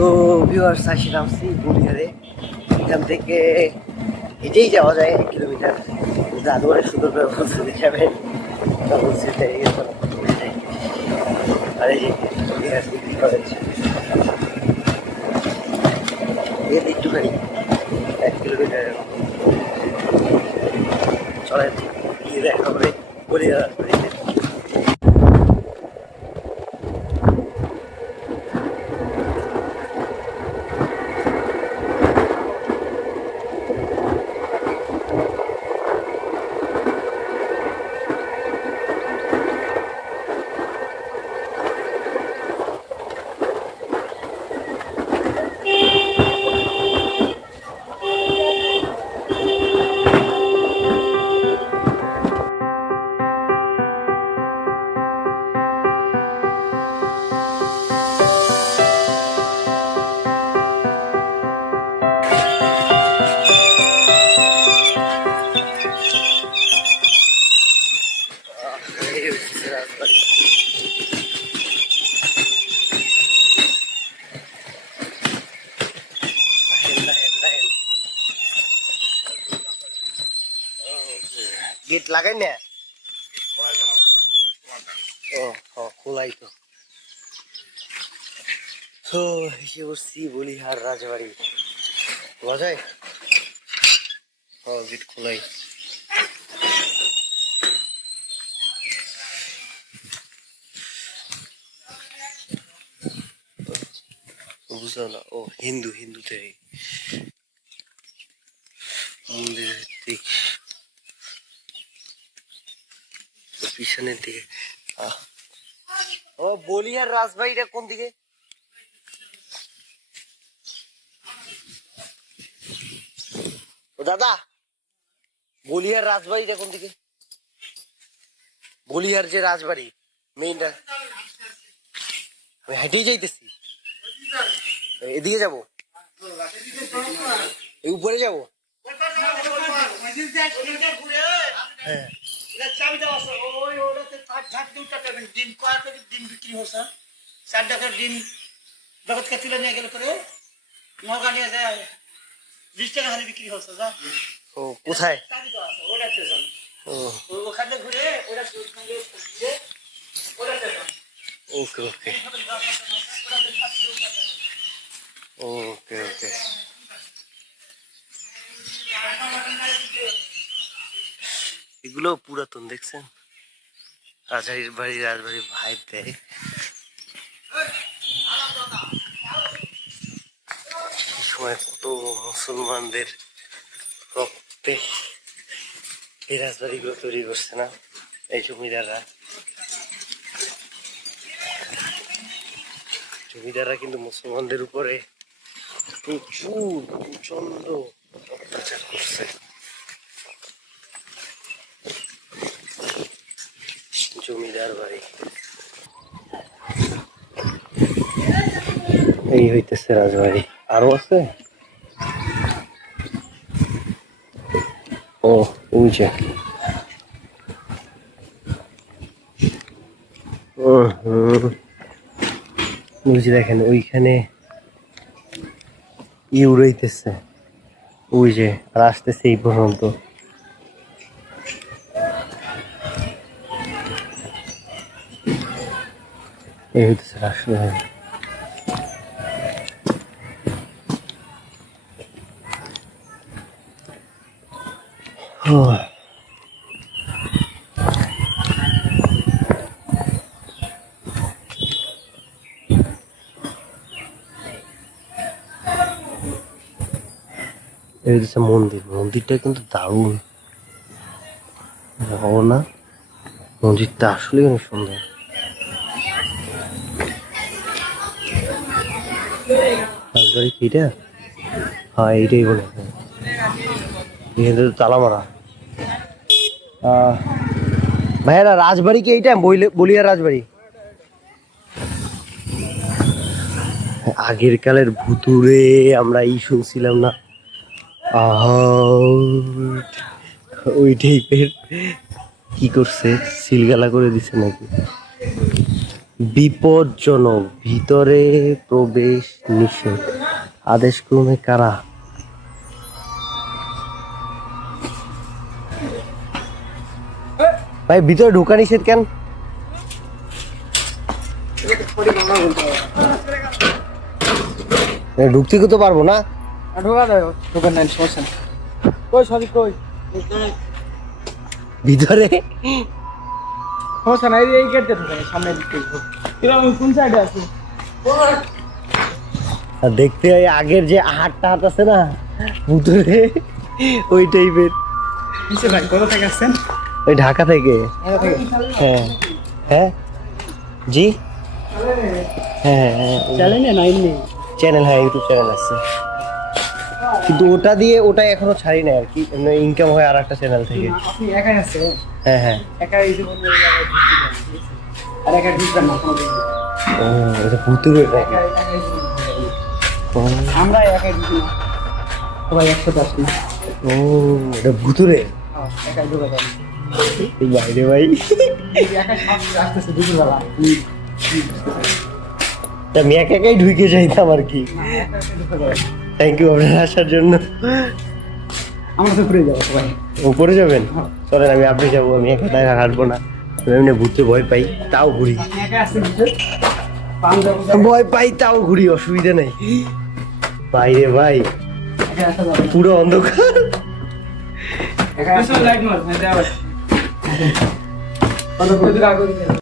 তো ভিউয়ার্স আসি নামছি বলিহারে। এখান থেকে হেঁটেই যাওয়া যায় 1 কিলোমিটার। দাদু অনেক সুন্দর করে বলছে দেখাবেন, বলছে তাই আর এই যে বলিহার ডিগ্রি কলেজ এর একটুখানি 1 কিলোমিটারের চলেন গিয়ে দেখা হবে বলিহার। গেট লাগাই না ও খোলাই তো এসে বসছি বলিহার রাজবাড়ি বাজায়। গেট খোলাই বুঝলো না। ও হিন্দুতে মন্দির দিক পিছনের দিকে। ও বলিহার রাজবাড়িটা কোন দিকে? ও দাদা, বলিহার রাজবাড়িটা কোন দিকে? বলিহার যে রাজবাড়ি মেইনটা, আমি হেঁটেই যাইতেছি। এদিকে যাবো, উপরে যাবো। হ্যাঁ ডিম বিক্রি হচ্ছে 4 টাকার ডিম জগৎকে তুলে নিয়ে গেলে করে নগা নিয়ে যায় 20 টাকা হারে বিক্রি হচ্ছে। ও কোথায়? ওখানে ঘুরে ওকে ওকে ওকে ওকে। এগুলো পুরাতন দেখছেন, রাজবাড়ির ভাই দেয়। সময় কত মুসলমানদের রক্তে এই রাজবাড়িগুলো তৈরি করছে না এই জমিদাররা কিন্তু মুসলমানদের উপরে প্রচন্ড অত্যাচার করছে। জমিদার বাড়ি এই হইতেছে রাজবাড়ি। আরো আছে ও উঁচে বুঝি দেখেন ওইখানে উড়াইতেছে ওই যে আর আসতেছে এই পর্যন্ত। এই হইতেছে রাজবাড়ি। এই হচ্ছে মন্দিরটা কিন্তু দারুণ না? মন্দিরটা আসলে অনেক সুন্দর। রাজবাড়ি কি এটা? হ্যাঁ এইটাই বলে, এখানে তো তালা মারা। ভাইয়ারা রাজবাড়ি কি এইটা? বলিহার রাজবাড়ি আগের কালের ভুতুরে আমরা শুনছিলাম না, ওই টাইপের কি করছে, সিলগালা করে দিছে নাকি? বিপজ্জনক, ভিতরে প্রবেশ নিষেধ, আদেশক্রমে কারা? ভাই ভিতরে ঢোকা নিষেধ কেন? ঢুকতে তো পারবো না। ঢোকা দেয়, ঢোকার নাই, সমস্যা নেই। কই সরি কই, ভিতরে সমস্যা নাই, এই গেট দিয়ে ঢোকা, সামনে দিকে কিরকম কোন সাইডে আছে? আর দেখতে হয় আগের যে হাটটা হাট আছে না ভিতরে, ওই টাইপের। নিচে ভাই কোথা থেকে আসছেন? ওই ঢাকা থেকে। হ্যাঁ হ্যাঁ জি হ্যাঁ হ্যাঁ চ্যালেঞ্জে নাই নেই। চ্যানেল, হ্যাঁ ইউটিউব চ্যানেল আছে, কিন্তু ওটা দিয়ে ওটা এখনো ছাড়ি নাই আর কি, ইনকাম হয় আর একটা চ্যানেল থেকে। আপনি একাই আসছেন? হ্যাঁ হ্যাঁ। একা এই জীবন আর একা ঢুকবেন না কোনো দিন। ও এটা ভুতুরে নাকি? একাই জীবন। ও, আমরা একাই ঢুকি না, সবাই একসাথে আসি। ও এটা ভুতুরে। একাই ঢুকা যাবে। এই বাইরে ভাই, একাই আসতেছে দুপুরবেলা। তা আমি একা একাই ঢুকে যাইতাম আর কি। ঢুকা যাবে। থ্যাংক ইউ আপনার আসার জন্য। আমরা তো ঘুরে যাবো সবাই। উপরে যাবেন? চলেন, আমি আপনি যাবো, আমি একা একা হাঁটবো না, আমি এমনি ঘুরতে ভয় পাই, তাও ঘুরি। আপনি একাই আসছেন নিচে? পান যাবো। ভয় পাই তাও ঘুরি, অসুবিধা নেই। বাইরে ভাই একাই আসা যাবে। পুরো অন্ধকার। একাই আসা লাইট মার, হ্যাঁ যাবে। কত করে আগে